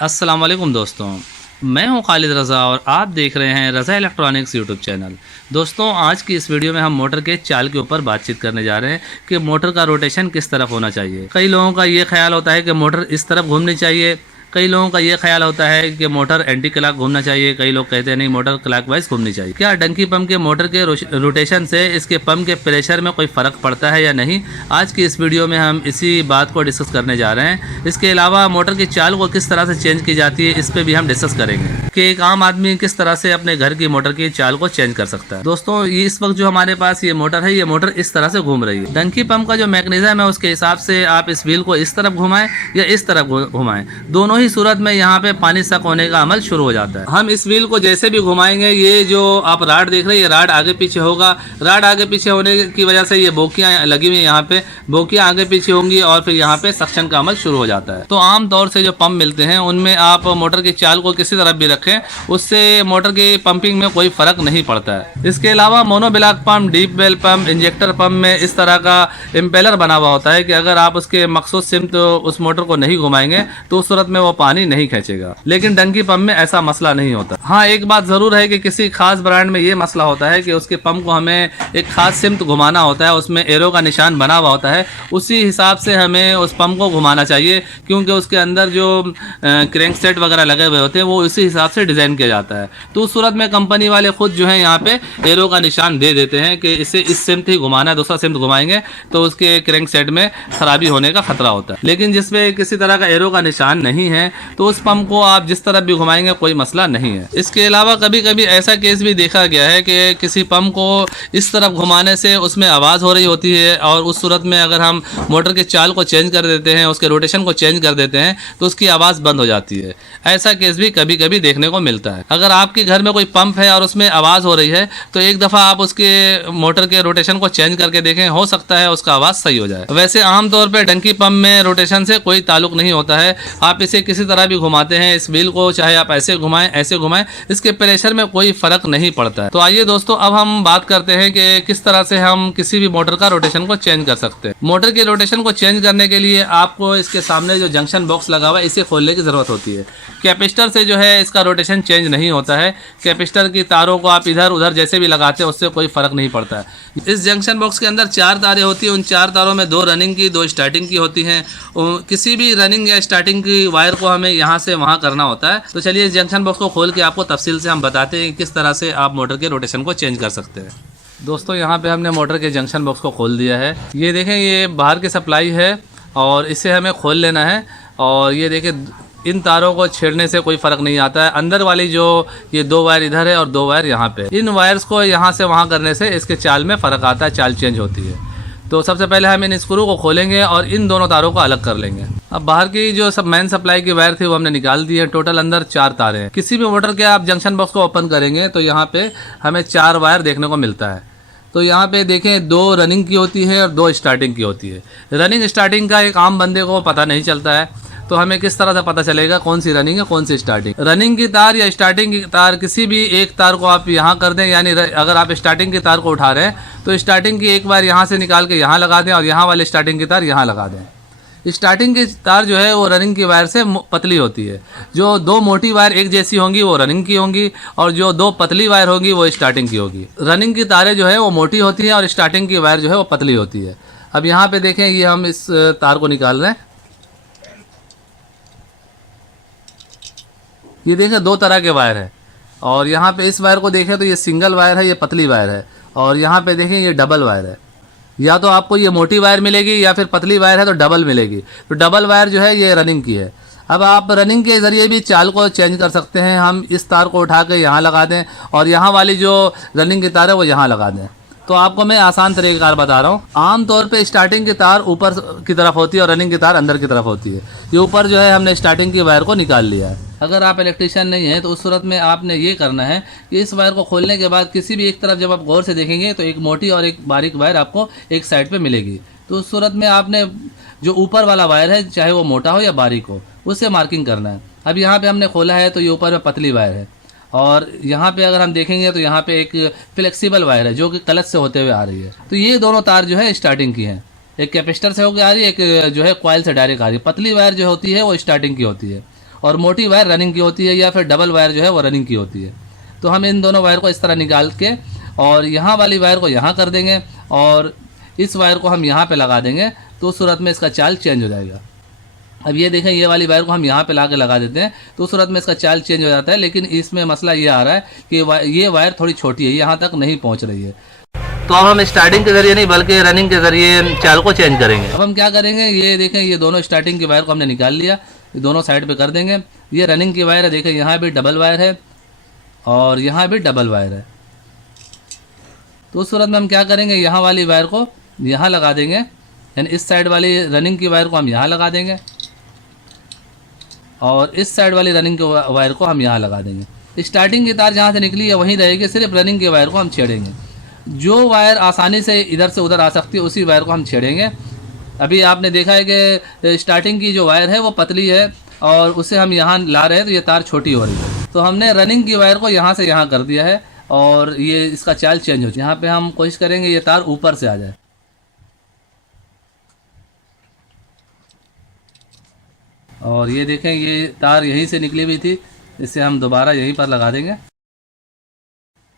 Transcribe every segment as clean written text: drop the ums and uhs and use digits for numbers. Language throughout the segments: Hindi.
अस्सलाम वालेकुम दोस्तों, मैं हूं खालिद रज़ा और आप देख रहे हैं रज़ा इलेक्ट्रॉनिक्स यूट्यूब चैनल। दोस्तों, आज की इस वीडियो में हम मोटर के चाल के ऊपर बातचीत करने जा रहे हैं कि मोटर का रोटेशन किस तरफ होना चाहिए। कई लोगों का ये ख्याल होता है कि मोटर इस तरफ घूमनी चाहिए, कई लोगों का ये ख्याल होता है कि मोटर एंटी क्लॉक घूमना चाहिए, कई लोग कहते हैं नहीं मोटर क्लॉकवाइज घूमनी चाहिए। क्या डंकी पंप के मोटर के रोटेशन से इसके पंप के प्रेशर में कोई फ़र्क पड़ता है या नहीं, आज की इस वीडियो में हम इसी बात को डिस्कस करने जा रहे हैं। इसके अलावा मोटर की चाल को किस तरह से चेंज की जाती है, इस पर भी हम डिस्कस करेंगे कि एक आम आदमी किस तरह से अपने घर की मोटर की चाल को चेंज कर सकता है। दोस्तों, ये इस वक्त जो हमारे पास ये मोटर है, ये मोटर इस तरह से घूम रही है। डंकी पंप का जो मैकेनिज्म है उसके हिसाब से आप इस व्हील को इस तरफ घुमाएं या इस तरफ घुमाएं, दोनों ही सूरत में यहाँ पे पानी सक होने का अमल शुरू हो जाता है। हम इस व्हील को जैसे भी घुमाएंगे, ये जो आप राड देख रहे हैं, ये राड आगे पीछे होगा। राड आगे पीछे होने की वजह से ये बोकियां लगी हुई है, यहाँ पे बोकियां आगे पीछे होंगी और फिर यहाँ पे सक्शन का अमल शुरू हो जाता है। तो आम तौर से जो पंप मिलते हैं उनमें आप मोटर की चाल को किसी तरफ भी रखें, उससे मोटर की पंपिंग में कोई फर्क नहीं पड़ता है। इसके अलावा monoblock pump, deep well pump, injector pump में इस तरह का इम्पेलर बना हुआ होता है कि अगर आप उसके मखसूस सिमत उस मोटर को नहीं घुमाएंगे तो उस सूरत में वो पानी नहीं खींचेगा। लेकिन डंकी पंप में ऐसा मसला नहीं होता। हाँ, एक बात जरूर है कि किसी खास ब्रांड में ये मसला होता है कि उसके पंप को हमें एक खास सिमत घुमाना होता है, उसमें एरो का निशान बना हुआ होता है, उसी हिसाब से हमें उस पंप को घुमाना चाहिए, क्योंकि उसके अंदर जो क्रैंक सेट वगैरह लगे हुए होते हैं वो इसी हिसाब से डिज़ाइन किया जाता है। तो उस सूरत में कंपनी वाले खुद जो है यहाँ पे एरो का निशान दे देते हैं कि इसे इस सिमत ही घुमाना है, दूसरा सिमत घुमाएंगे तो उसके क्रैंक सेट में खराबी होने का खतरा होता है। लेकिन जिसमें किसी तरह का एरो का निशान नहीं है तो उस पंप को आप जिस तरफ भी घुमाएंगे कोई मसला नहीं है। इसके अलावा कभी कभी ऐसा केस भी देखा गया है कि किसी पंप को इस तरफ घुमाने से उसमें आवाज़ हो रही होती है और उस सूरत में अगर हम मोटर की चाल को चेंज कर देते हैं, उसके रोटेशन को चेंज कर देते हैं तो उसकी आवाज़ बंद हो जाती है। ऐसा केस भी कभी कभी देखने को मिलता है। अगर आपके घर में कोई पंप है और उसमें आवाज़ हो रही है तो एक दफ़ा आप उसके मोटर के रोटेशन को चेंज करके देखें, हो सकता है उसका आवाज़ सही हो जाए। वैसे आमतौर पर डंकी पंप में रोटेशन से कोई ताल्लुक नहीं होता है। आप इसे किसी तरह भी घुमाते हैं, इस व्हील को चाहे आप ऐसे घुमाएं ऐसे घुमाएं, इसके प्रेशर में कोई फर्क नहीं पड़ता है। तो आइए दोस्तों, अब हम बात करते हैं कि किस तरह से हम किसी भी मोटर का रोटेशन को चेंज कर सकते हैं। मोटर के रोटेशन को चेंज करने के लिए आपको इसके सामने जो जंक्शन बॉक्स लगा हुआ है इसे खोलने की ज़रूरत होती है। कैपेसिटर से जो है इसका रोटेशन चेंज नहीं होता है। कैपेसिटर की तारों को आप इधर उधर जैसे भी लगाते हैं उससे कोई फ़र्क नहीं पड़ता है। इस जंक्शन बॉक्स के अंदर 4 तारें होती हैं। उन 4 तारों में 2 रनिंग की, 2 स्टार्टिंग की होती हैं। किसी भी रनिंग या स्टार्टिंग की वायर को हमें यहाँ से वहाँ करना होता है। तो चलिए इस जंक्शन बॉक्स को खोल के आपको तफसील से हम बताते हैं किस तरह से आप मोटर के रोटेशन को चेंज कर सकते हैं। दोस्तों, यहाँ पे हमने मोटर के जंक्शन बॉक्स को खोल दिया है। ये देखें, ये बाहर की सप्लाई है और इसे हमें खोल लेना है। और ये देखें, इन तारों को छेड़ने से कोई फ़र्क नहीं आता है। अंदर वाली जो ये 2 वायर इधर है और 2 वायर यहाँ पे, इन वायर्स को यहाँ से वहाँ करने से इसके चाल में फ़र्क आता है, चाल चेंज होती है। तो सबसे पहले हम इन स्क्रू को खोलेंगे और इन दोनों तारों को अलग कर लेंगे। अब बाहर की जो सब मेन सप्लाई की वायर थी वो हमने निकाल दी है। टोटल अंदर 4 तारें हैं। किसी भी मोटर के आप जंक्शन बॉक्स को ओपन करेंगे तो यहाँ पे हमें 4 वायर देखने को मिलता है। तो यहाँ पे देखें, 2 रनिंग की होती है और 2 स्टार्टिंग की होती है। रनिंग स्टार्टिंग का एक आम बंदे को पता नहीं चलता है, तो हमें किस तरह से पता चलेगा कौन सी रनिंग है कौन सी स्टार्टिंग। रनिंग की तार या स्टार्टिंग की तार, किसी भी एक तार को आप यहाँ कर दें, यानी अगर आप स्टार्टिंग की तार को उठा रहे हैं तो स्टार्टिंग की एक बार यहाँ से निकाल के यहाँ लगा दें और यहाँ वाले स्टार्टिंग की तार यहाँ लगा दें। स्टार्टिंग की तार जो है वो रनिंग की वायर से पतली होती है। जो 2 मोटी वायर एक जैसी होंगी वो रनिंग की होंगी और जो 2 पतली वायर होंगी वो स्टार्टिंग की होगी। रनिंग की तारें जो है वो मोटी होती हैं और स्टार्टिंग की वायर जो है वो पतली होती है। अब यहाँ पे देखें, ये हम इस तार को निकाल रहे हैं। ये देखें, 2 तरह के वायर है और यहाँ पे इस वायर को देखें तो ये सिंगल वायर है, ये पतली वायर है। और यहाँ पे देखें, ये डबल वायर है। या तो आपको ये मोटी वायर मिलेगी या फिर पतली वायर है तो डबल मिलेगी। तो डबल वायर जो है ये रनिंग की है। अब आप रनिंग के ज़रिए भी चाल को चेंज कर सकते हैं। हम इस तार को उठा के यहाँ लगा दें और यहाँ वाली जो रनिंग की तार है वो यहाँ लगा दें। तो आपको मैं आसान तरीक़ेकार बता रहा हूँ। आमतौर पे स्टार्टिंग की तार ऊपर की तरफ होती है और रनिंग की तार अंदर की तरफ होती है। ये ऊपर जो है हमने स्टार्टिंग की वायर को निकाल लिया है। अगर आप इलेक्ट्रीशियन नहीं हैं तो उस सूरत में आपने ये करना है कि इस वायर को खोलने के बाद किसी भी एक तरफ जब आप गौर से देखेंगे तो एक मोटी और एक बारीक वायर आपको एक साइड पे मिलेगी। तो उस सूरत में आपने जो ऊपर वाला वायर है, चाहे वो मोटा हो या बारीक हो, उससे मार्किंग करना है। अब यहाँ पे हमने खोला है तो ये ऊपर में पतली वायर है और यहाँ पे अगर हम देखेंगे तो यहाँ पे एक फ्लेक्सिबल वायर है जो कि क्लच से होते हुए आ रही है। तो ये दोनों तार जो है स्टार्टिंग की हैं। एक कैपेसिटर से होकर आ रही है, एक जो है कॉइल से डायरेक्ट आ रही है। पतली वायर जो होती है वो स्टार्टिंग की होती है और मोटी वायर रनिंग की होती है, या फिर डबल वायर जो है वो रनिंग की होती है। तो हम इन दोनों वायर को इस तरह निकाल के और यहाँ वाली वायर को यहाँ कर देंगे और इस वायर को हम यहाँ पे लगा देंगे, तो उस सूरत में इसका चाल चेंज हो जाएगा। अब ये देखें, ये वाली वायर को हम यहाँ पे ला के लगा देते हैं तो उस सूरत में इसका चाल चेंज हो जाता है। लेकिन इसमें मसला ये आ रहा है कि ये वायर थोड़ी छोटी है, यहाँ तक नहीं पहुँच रही है। तो अब हम स्टार्टिंग के जरिए नहीं बल्कि रनिंग के जरिए चाल को चेंज करेंगे। अब हम क्या करेंगे, ये देखें, ये दोनों स्टार्टिंग की वायर को हमने निकाल लिया, ये दोनों साइड पे कर देंगे। ये रनिंग की वायर है, देखें यहाँ भी डबल वायर है और यहाँ भी डबल वायर है। तो उस सूरत में हम क्या करेंगे, यहाँ वाली वायर को यहाँ लगा देंगे, यानी इस साइड वाली रनिंग की वायर को हम यहाँ लगा देंगे और इस साइड वाली रनिंग की वायर को हम यहाँ लगा देंगे। स्टार्टिंग की तार जहाँ से निकली है वहीं रहेगी, सिर्फ रनिंग की वायर को हम छेड़ेंगे। जो वायर आसानी से इधर से उधर आ सकती है उसी वायर को हम छेड़ेंगे। अभी आपने देखा है कि स्टार्टिंग की जो वायर है वो पतली है और उसे हम यहाँ ला रहे हैं तो ये तार छोटी हो रही है। तो हमने रनिंग की वायर को यहाँ से यहाँ कर दिया है और ये इसका चाल चेंज हो जाए। यहाँ पे हम कोशिश करेंगे ये तार ऊपर से आ जाए और ये देखें, ये तार यहीं से निकली हुई थी, इसे हम दोबारा यहीं पर लगा देंगे।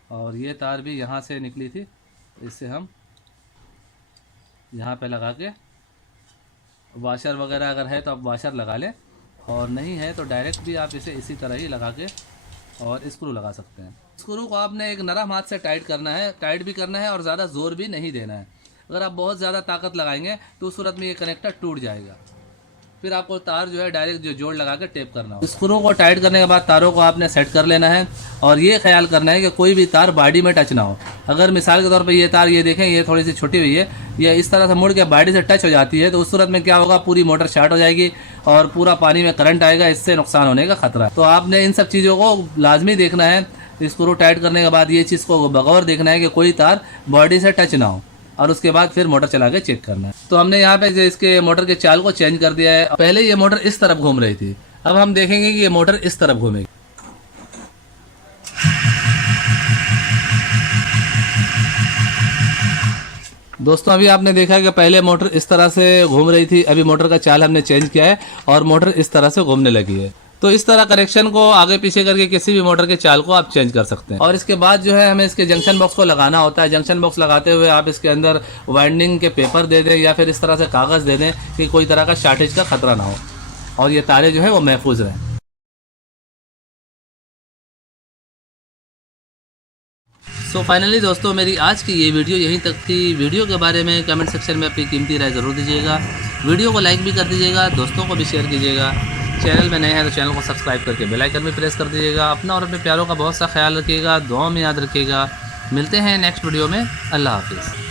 और ये तार भी यहाँ से निकली थी, इसे हम यहाँ पे लगा के, वाशर वगैरह अगर है तो आप वाशर लगा लें और नहीं है तो डायरेक्ट भी आप इसे इसी तरह ही लगा के और स्क्रू लगा सकते हैं। स्क्रू को आपने एक नरम हाथ से टाइट करना है, टाइट भी करना है और ज़्यादा ज़ोर भी नहीं देना है। अगर आप बहुत ज़्यादा ताकत लगाएंगे तो उस सूरत में ये कनेक्टर टूट जाएगा, फिर आपको तार जो है डायरेक्ट जो जोड़ लगा के टेप करना होगा। स्क्रू को टाइट करने के बाद तारों को आपने सेट कर लेना है और ये ख्याल करना है कि कोई भी तार बॉडी में टच ना हो। अगर मिसाल के तौर पे ये तार, ये देखें, ये थोड़ी सी छोटी हुई है, ये इस तरह से मुड़ के बॉडी से टच हो जाती है तो उस सूरत में क्या होगा, पूरी मोटर शॉर्ट हो जाएगी और पूरा पानी में करंट आएगा, इससे नुकसान होने का खतरा है। तो आपने इन सब चीज़ों को लाजमी देखना है। स्क्रू टाइट करने के बाद ये चीज़ को बगौर देखना है कि कोई तार बॉडी से टच ना हो और उसके बाद फिर मोटर चला के चेक करना है। तो हमने यहाँ पे इसके मोटर के चाल को चेंज कर दिया है। पहले ये मोटर इस तरफ घूम रही थी, अब हम देखेंगे कि ये मोटर इस तरफ घूमेगी। दोस्तों अभी आपने देखा कि पहले मोटर इस तरह से घूम रही थी, अभी मोटर का चाल हमने चेंज किया है और मोटर इस तरह से घूमने लगी है। तो इस तरह कनेक्शन को आगे पीछे करके किसी भी मोटर के चाल को आप चेंज कर सकते हैं। और इसके बाद जो है हमें इसके जंक्शन बॉक्स को लगाना होता है। जंक्शन बॉक्स लगाते हुए आप इसके अंदर वाइंडिंग के पेपर दे दें या फिर इस तरह से कागज़ दे दें कि कोई तरह का शॉर्टेज का खतरा ना हो और ये तारे जो है वो महफूज रहें। सो फाइनली दोस्तों, मेरी आज की ये वीडियो यहीं तक थी। वीडियो के बारे में कमेंट सेक्शन में अपनी कीमती राय ज़रूर दीजिएगा। वीडियो को लाइक भी कर दीजिएगा, दोस्तों को भी शेयर कीजिएगा। चैनल में नए हैं तो चैनल को सब्सक्राइब करके बेल आइकन भी प्रेस कर दीजिएगा। अपना और अपने प्यारों का बहुत सा ख्याल रखिएगा, दुआ में याद रखिएगा। मिलते हैं नेक्स्ट वीडियो में। अल्लाह हाफिज़।